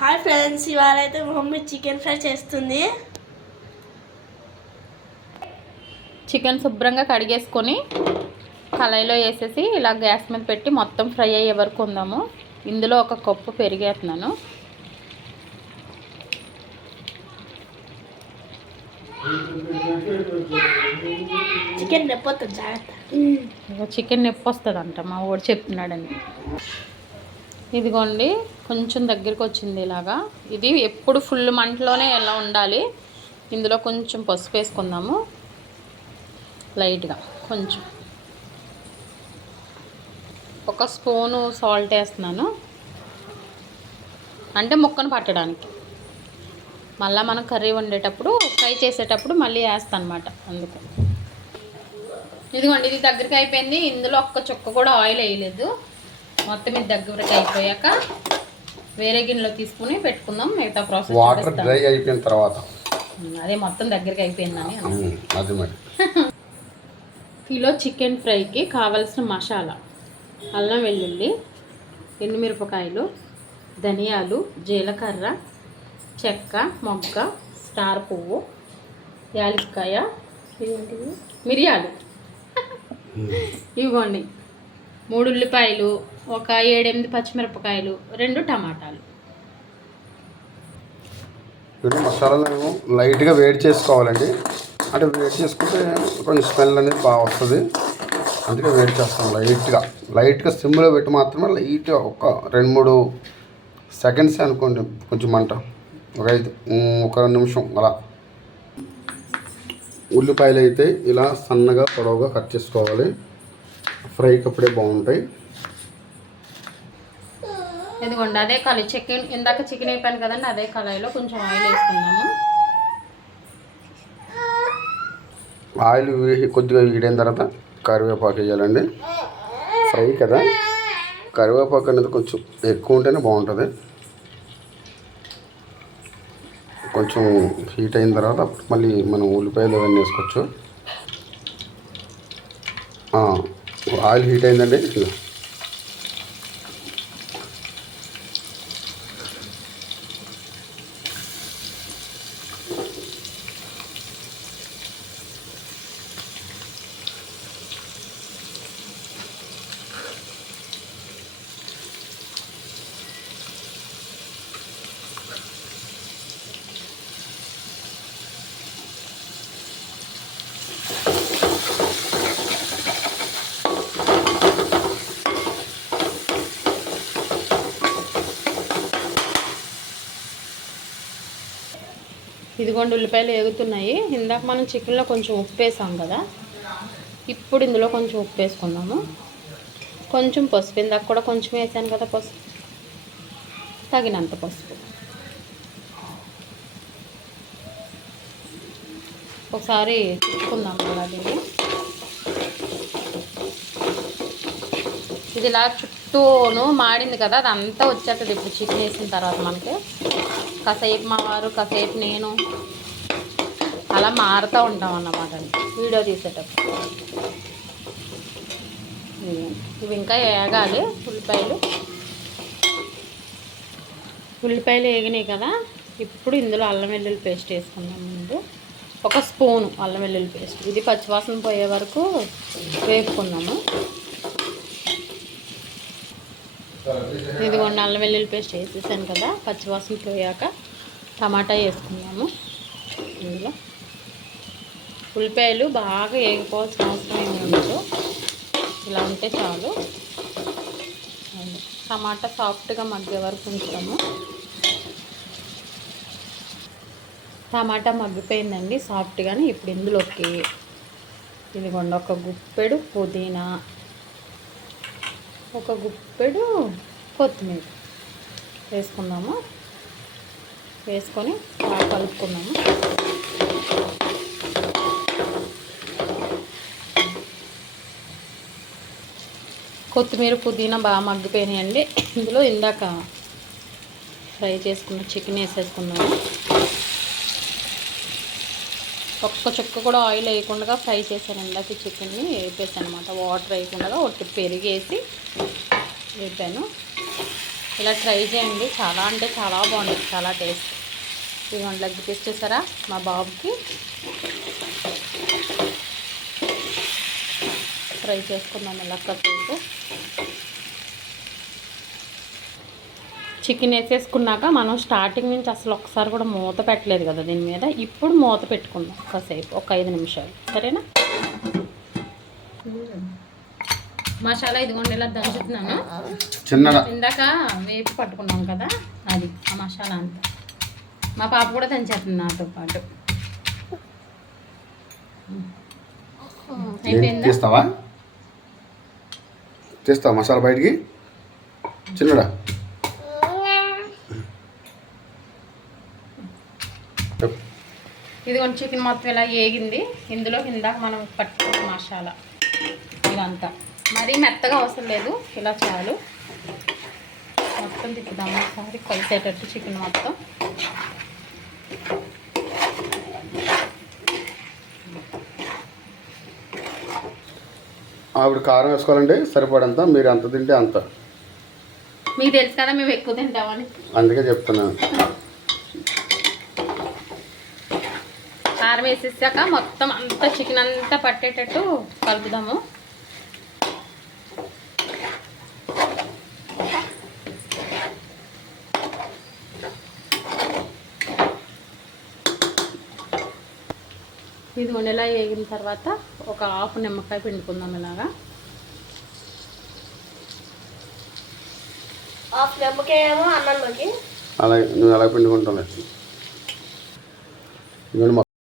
Hi friends ఇవాళ అయితే mummy chicken fry చేస్తుంది. చికెన్ శుభ్రంగా కడిగేసుకొని కళాయిలో వేసేసి ఇలా గ్యాస్ మీద పెట్టి మొత్తం ఫ్రై అయ్యే వరకు ఉందాము. ఇందులో ఒక కప్పు పెరిగేస్తున్నాను. చికెన్ నెప్పొస్తుంది జాగ్రత్త. ఇగో చికెన్ నొప్పి వస్తుందంట మా వాడు చెప్తున్నాడని ఇదిగోండి కొంచెం దగ్గరికి వచ్చింది ఇలాగా. ఇది ఎప్పుడు ఫుల్ మంటలోనే ఎలా ఉండాలి ఇందులో కొంచెం పసుపు వేసుకుందాము. లైట్గా కొంచెం. ఒక స్పూను సాల్ట్ వేస్తున్నాను. అంటే ముక్కను పట్టడానికి. మళ్ళీ మనం కర్రీ వండేటప్పుడు ఫ్రై చేసేటప్పుడు మళ్ళీ వేస్తాను అనమాట అందుకు. ఇదిగోండి ఇది దగ్గరికి అయిపోయింది. ఇందులో ఒక్క చుక్క కూడా ఆయిల్ వేయలేదు. మొత్తం ఇది దగ్గరికి అయిపోయాక వేరే గిన్నెలో తీసుకుని పెట్టుకుందాం మిగతా ప్రాసెస్ వాటర్. డ్రై అయిపోయిన తర్వాత. అదే మొత్తం దగ్గరికి అయిపోయిందని అది మరి. కిలో చికెన్ ఫ్రైకి కావలసిన మసాలా అల్లం వెల్లుల్లి ఎండుమిరపకాయలు ధనియాలు జీలకర్ర చెక్క మొగ్గ స్టార్ పువ్వు యాలక్కాయ? మిరియాలు. ఇవ్వండి. మూడు ఉల్లిపాయలు ఒక ఏడెనిమిది పచ్చిమిరపకాయలు రెండు టమాటాలు. ఇవన్నీ మసాలాలు లైట్గా వేడి చేసుకోవాలండి. అంటే వేడి చేసుకుంటే కొంచెం స్మెల్ అనేది బాగా వస్తుంది. అందుకే వేడి చేస్తాం లైట్గా. లైట్గా సిమ్లో పెట్టి మాత్రమే లైట్గా ఒక రెండు మూడు సెకండ్స్ అనుకోండి కొంచెం మంట. ఒక ఐదు ఒక నిమిషం అలా. ఉల్లిపాయలు అయితే ఇలా సన్నగా పొడవుగా కట్ చేసుకోవాలి. ఫ్రైకి అప్పుడే బాగుంటాయి. ఇదిగోండి అదే కళాయి. చికెన్ ఇందాక చికెన్ అయిపోయాను కదండి అదే కళాయిలో కొంచెం ఆయిల్ వేసుకున్నాము ఆయిల్ కొద్దిగా వీడైన తర్వాత కరివేపాకు వేయాలండి. ఫ్రై కదా? కరివేపాకు అనేది కొంచెం ఎక్కువ ఉంటేనే బాగుంటుంది. కొంచెం హీట్ అయిన తర్వాత అప్పుడు మళ్ళీ మనం ఉల్లిపాయలు అవన్నీ వేసుకోవచ్చు. ఆయిల్ హీట్ అయిందండి. ఇదిగోండి ఉల్లిపాయలు ఎగుతున్నాయి. ఇందాక మనం చికెన్లో కొంచెం ఉప్పు వేసాం కదా. ఇప్పుడు ఇందులో కొంచెం ఉప్పు వేసుకుందాము. కొంచెం పసుపు. ఇందాక కూడా కొంచెం వేసాను కదా పసుపు. తగినంత పసుపు. ఒకసారి తిప్పుకుందాం అలాగే ఇది ఇలా చుట్టూను మాడింది కదా అదంతా వచ్చేస్తుంది ఇప్పుడు చికెన్ వేసిన తర్వాత మనకి. కాసేపు మా వారు కాసేపు నేను. అలా మారుతూ ఉంటాం అన్నమాట. వీడియో తీసేటప్పుడు. ఇవి- ఇంకా వేగాలి ఉల్లిపాయలు. ఉల్లిపాయలు వేగినాయి కదా ఇప్పుడు ఇందులో అల్లం వెల్లుల్లి పేస్ట్ వేసుకుందాం ముందు. ఒక స్పూను అల్లం వెల్లుల్లి పేస్ట్. ఇది పచ్చివాసన పోయే వరకు వేపుకున్నాము ఇదిగోండి అల్లం వెల్లుల్లి పేస్ట్ వేసేసాను కదా పచ్చివాసన పోయాక టమాటా వేసుకున్నాము. ఇందులో ఉల్లిపాయలు బాగా వేగిపోవాల్సిన అవసరం ఏమి ఉండదు. ఇలా ఉంటే చాలు. టమాటా సాఫ్ట్గా మగ్గే వరకు ఉంచుతాము. టమాటా మగ్గిపోయిందండి సాఫ్ట్గానే ఇప్పుడు ఇందులోకి ఇదిగోండి ఒక గుప్పెడు పుదీనా. ఒక గుప్పెడు కొత్తిమీర వేసుకుందాము. వేసుకొని బాగా కలుపుకుందాము. కొత్తిమీర పుదీనా బాగా మగ్గిపోయినాయండి. ఇందులో ఇందాక ఫ్రై చేసుకున్న చికెన్ వేసేసుకున్నాము ఒక్క చుక్క కూడా ఆయిల్ వేయకుండా ఫ్రై చేశాను ఇందాక చికెన్ని వేపేసాను అనమాట వాటర్ వేయకుండా ఒట్టి పెరిగేసి వేపాను. ఇలా ట్రై చేయండి. చాలా అంటే చాలా బాగుంటుంది చాలా టేస్ట్. ఇదిగోండి లెగ్ పీస్ చూసారా? మా బాబుకి ఫ్రై చేసుకుందాం ఇలా కాసేపు చికెన్ వేసేసుకున్నాక మనం స్టార్టింగ్ నుంచి అసలు ఒకసారి కూడా మూత పెట్టలేదు కదా దీని మీద. ఇప్పుడు మూత పెట్టుకుందాం. కాసేపు ఒక ఐదు నిమిషాలు. సరేనా? మసాలా ఇదిగోండి ఇలా దంచుతున్నాను. చిన్నడా. ఇందాక వేపి పట్టుకున్నాం కదా అది ఆ మసాలా అంతా. మా పాప కూడా దంచేస్తుంది నాతో పాటు. తీస్తావా? తీస్తావా మసాలా బయటికి? చిన్నడా. చెప్పు. ఇదిగోండి చికెన్ మొత్తం ఇలా ఏగింది. ఇందులో ఇందాక మనం పట్టుకున్న మసాలా. ఇదంతా. మరీ మెత్తగా అవసరం లేదు. ఇలా చాలు. మొత్తం తిప్పుదాం ఒకసారి కలిసేటట్టు చికెన్ మొత్తం. ఆవిడ కారం వేసుకోవాలండి సరిపడంత మీరు ఎంత తింటే అంత. మీకు తెలుసు కదా మేము ఎక్కువ తింటామని. అందుకే చెప్తున్నాను కారం వేసేసాక మొత్తం అంతా చికెన్ అంతా పట్టేటట్టు కలుపుదాము. ఇది ఇలా వేగిన తర్వాత ఒక హాఫ్ నిమ్మకాయ పిండుకుందాం ఇలాగా. హాఫ్ నిమ్మకాయ ఏమో అన్నంలోకి. అలా నువ్వు ఎలా పిండుకుంటావు